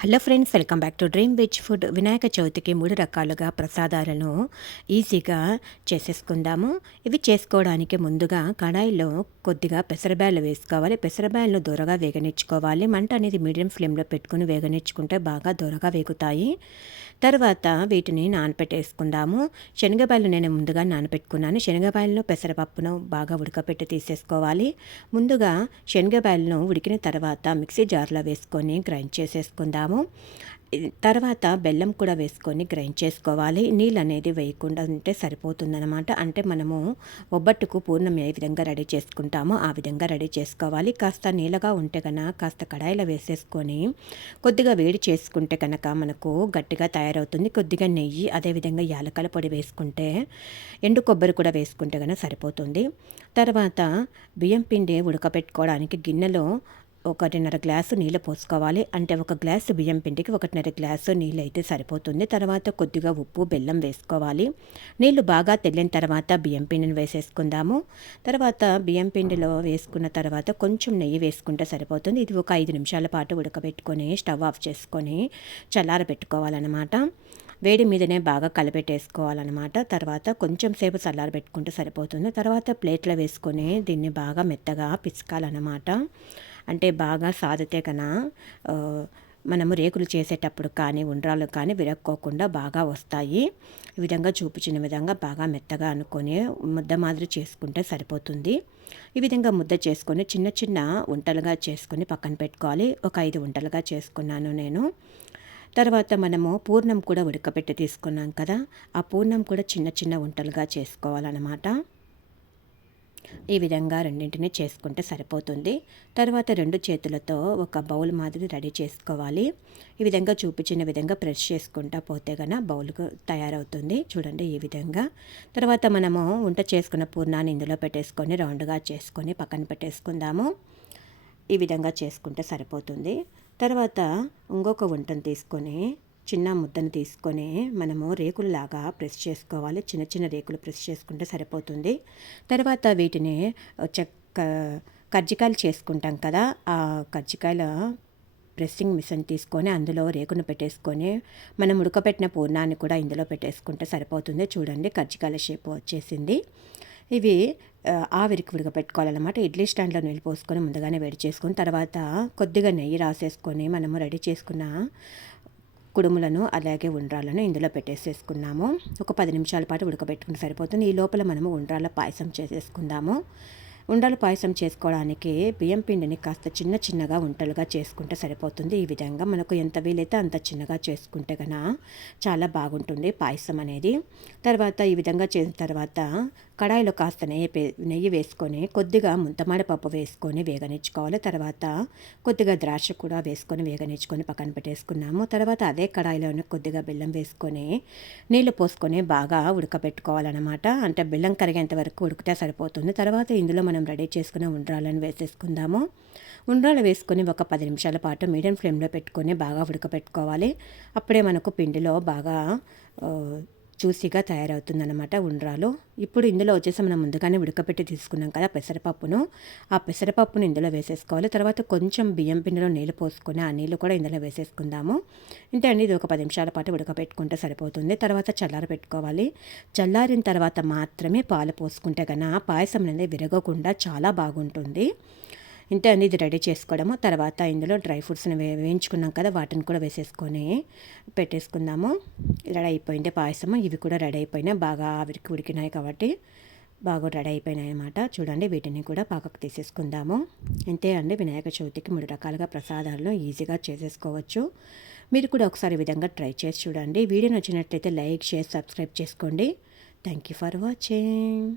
Hello friends, welcome back to dream veg food. Vinayaka చవితికి 3 రకాలుగా ప్రసాదాలను ఈజీగా చేసేసుకుందాము. ఇవి చేసుకోవడానికి ముందుగా కడాయిలో కొద్దిగా పెసరబ్యాళ్ళు వేసుకోవాలి. పెసరబ్యాళ్ళను దూరగా వేగనిచ్చుకోవాలి. మంట అనేది మీడియం ఫ్లేమ్లో పెట్టుకుని వేగనిచ్చుకుంటే బాగా దూరగా వేగుతాయి. తర్వాత వీటిని నానపెట్టేసుకుందాము. శనగబ్యాళ్ళు నేను ముందుగా నానపెట్టుకున్నాను. శనగబ్యాళ్ళను పెసరపప్పును బాగా ఉడకపెట్టి తీసేసుకోవాలి. ముందుగా శనగబ్యాళ్ళను ఉడికిన తర్వాత మిక్సీ జార్లో వేసుకొని గ్రైండ్ చేసేసుకుందాము. తర్వాత బెల్లం కూడా వేసుకొని గ్రైండ్ చేసుకోవాలి. నీళ్ళు అనేది వేయకుండా ఉంటే సరిపోతుందన్నమాట. అంటే మనము ఒబ్బట్టుకు పూర్ణం ఏ విధంగా రెడీ చేసుకుంటామో ఆ విధంగా రెడీ చేసుకోవాలి. కాస్త నీళ్ళగా ఉంటే కనుక కాస్త కడాయిలో వేసేసుకొని కొద్దిగా వేడి చేసుకుంటే కనుక మనకు గట్టిగా తయారవుతుంది. కొద్దిగా నెయ్యి, అదేవిధంగా యాలకల పొడి వేసుకుంటే, ఎండు కొబ్బరి కూడా వేసుకుంటే కనుక సరిపోతుంది. తర్వాత బియ్యం పిండి ఉడకపెట్టుకోవడానికి గిన్నెలో 1.5 గ్లాసు నీళ్ళు పోసుకోవాలి. అంటే 1 గ్లాసు బియ్యం పిండికి 1.5 గ్లాసు నీళ్ళు అయితే సరిపోతుంది. తర్వాత కొద్దిగా ఉప్పు, బెల్లం వేసుకోవాలి. నీళ్లు బాగా తెల్లిన తర్వాత బియ్యం పిండిని వేసేసుకుందాము. తర్వాత బియ్యం పిండిలో వేసుకున్న తర్వాత కొంచెం నెయ్యి వేసుకుంటే సరిపోతుంది. ఇది ఒక 5 నిమిషాల పాటు ఉడకబెట్టుకొని స్టవ్ ఆఫ్ చేసుకొని చల్లారబెట్టుకోవాలన్నమాట. వేడి మీదనే బాగా కలిపెట్టేసుకోవాలన్నమాట. తర్వాత కొంచెం సేపు చల్లారబెట్టుకుంటే సరిపోతుంది. తర్వాత ప్లేట్లో వేసుకొని దీన్ని బాగా మెత్తగా పిసకాలన్నమాట. అంటే బాగా సాదితే మనము రేకులు చేసేటప్పుడు కానీ ఉండ్రాలు కానీ విరక్కోకుండా బాగా వస్తాయి. ఈ విధంగా చూపించిన విధంగా బాగా మెత్తగా అనుకొని ముద్ద మాదిరి చేసుకుంటే సరిపోతుంది. ఈ విధంగా ముద్ద చేసుకొని చిన్న చిన్న ఉంటలుగా చేసుకొని పక్కన పెట్టుకోవాలి. ఒక 5 ఉంటలుగా చేసుకున్నాను నేను. తర్వాత మనము పూర్ణం కూడా ఉడకబెట్టి తీసుకున్నాం కదా, ఆ పూర్ణం కూడా చిన్న చిన్న ఉంటలుగా చేసుకోవాలన్నమాట. ఈ విధంగా రెండింటిని చేసుకుంటే సరిపోతుంది. తర్వాత 2 చేతులతో ఒక బౌల్ మాదిరి రెడీ చేసుకోవాలి. ఈ విధంగా చూపించిన విధంగా ప్రెస్ చేసుకుంటా పోతే బౌల్కు తయారవుతుంది. చూడండి ఈ విధంగా. తర్వాత మనము వంట చేసుకున్న పూర్ణాన్ని ఇందులో పెట్టేసుకొని రౌండ్గా చేసుకొని పక్కన పెట్టేసుకుందాము. ఈ విధంగా చేసుకుంటే సరిపోతుంది. తర్వాత ఇంకొక వంటను తీసుకొని చిన్న ముద్దను తీసుకొని మనము రేకులలాగా ప్రెస్ చేసుకోవాలి. చిన్న చిన్న రేకులు ప్రెస్ చేసుకుంటే సరిపోతుంది. తర్వాత వీటిని కజ్జికాయలు చేసుకుంటాం కదా, ఆ కజ్జికాయల ప్రెస్సింగ్ మిషన్ తీసుకొని అందులో రేకును పెట్టేసుకొని మనం ఉడకపెట్టిన పూర్ణాన్ని కూడా ఇందులో పెట్టేసుకుంటే సరిపోతుంది. చూడండి కజ్జికాయల షేప్ వచ్చేసింది. ఇవి ఆవిరికి ఉడకపెట్టుకోవాలన్నమాట. ఇడ్లీ స్టాండ్లో నీళ్ళు పోసుకొని ముందుగానే వేడి చేసుకొని తర్వాత కొద్దిగా నెయ్యి రాసేసుకొని మనము రెడీ చేసుకున్న కుడుములను అలాగే ఉండ్రాలను ఇందులో పెట్టేసేసుకున్నాము. ఒక 10 నిమిషాల పాటు ఉడకబెట్టుకుంటే సరిపోతుంది. ఈ లోపల మనము ఉండ్రాల పాయసం చేసేసుకుందాము. ఉండ్రాల పాయసం చేసుకోవడానికి బియ్యం పిండిని కాస్త చిన్న చిన్నగా ఉంటలుగా చేసుకుంటే సరిపోతుంది. ఈ విధంగా మనకు ఎంత వీలైతే అంత చిన్నగా చేసుకుంటే చాలా బాగుంటుంది పాయసం అనేది. తర్వాత ఈ విధంగా చేసిన తర్వాత కడాయిలో కాస్త నెయ్యి వేసుకొని కొద్దిగా ముంతమాడ పప్పు వేసుకొని వేగనిచ్చుకోవాలి. తర్వాత కొద్దిగా ద్రాక్ష కూడా వేసుకొని వేగనిచ్చుకొని పక్కన పెట్టేసుకున్నాము. తర్వాత అదే కడాయిలోనే కొద్దిగా బెల్లం వేసుకొని నీళ్లు పోసుకొని బాగా ఉడకబెట్టుకోవాలన్నమాట. అంటే బెల్లం కరిగేంత వరకు ఉడికితే సరిపోతుంది. తర్వాత ఇందులో మనం రెడీ చేసుకున్న ఉండ్రాలను వేసేసుకుందాము. ఉండ్రాలు వేసుకొని ఒక 10 నిమిషాల పాటు మీడియం ఫ్లేమ్లో పెట్టుకొని బాగా ఉడకబెట్టుకోవాలి. అప్పుడే మనకు పిండిలో బాగా జ్యూసీగా తయారవుతుందన్నమాట ఉండ్రాలు. ఇప్పుడు ఇందులో వచ్చేసి మనం ముందుగానే ఉడకపెట్టి తీసుకున్నాం కదా పెసరపప్పును, ఆ పెసరపప్పును ఇందులో వేసేసుకోవాలి. తర్వాత కొంచెం బియ్యం పిండిలో నీళ్ళు పోసుకొని ఆ నీళ్ళు కూడా ఇందులో వేసేసుకుందాము. ఇంతే అండి, ఇది ఒక 10 నిమిషాల పాటు ఉడకపెట్టుకుంటే సరిపోతుంది. తర్వాత చల్లారబెట్టుకోవాలి. చల్లారిన తర్వాత మాత్రమే పాలు పోసుకుంటే పాయసం అనేది విరగకుండా చాలా బాగుంటుంది. ఇంతే అండి, ఇది రెడీ చేసుకోవడము. తర్వాత ఇందులో డ్రై ఫ్రూట్స్ని వేయించుకున్నాం కదా, వాటిని కూడా వేసేసుకొని పెట్టేసుకుందాము. రెడీ అయిపోయింది పాయసము. ఇవి కూడా రెడీ అయిపోయినాయి, బాగా ఆవిరికి ఉడికినాయి కాబట్టి బాగా రెడీ అయిపోయినాయి అన్నమాట. చూడండి వీటిని కూడా పక్కకు తీసేసుకుందాము. ఇంతే అండి, వినాయక చవితికి 3 రకాలుగా ప్రసాదాలను ఈజీగా చేసేసుకోవచ్చు. మీరు కూడా ఒకసారి ఈ విధంగా ట్రై చేసి చూడండి. వీడియో నచ్చినట్లయితే లైక్, షేర్, సబ్స్క్రైబ్ చేసుకోండి. Thank you for watching.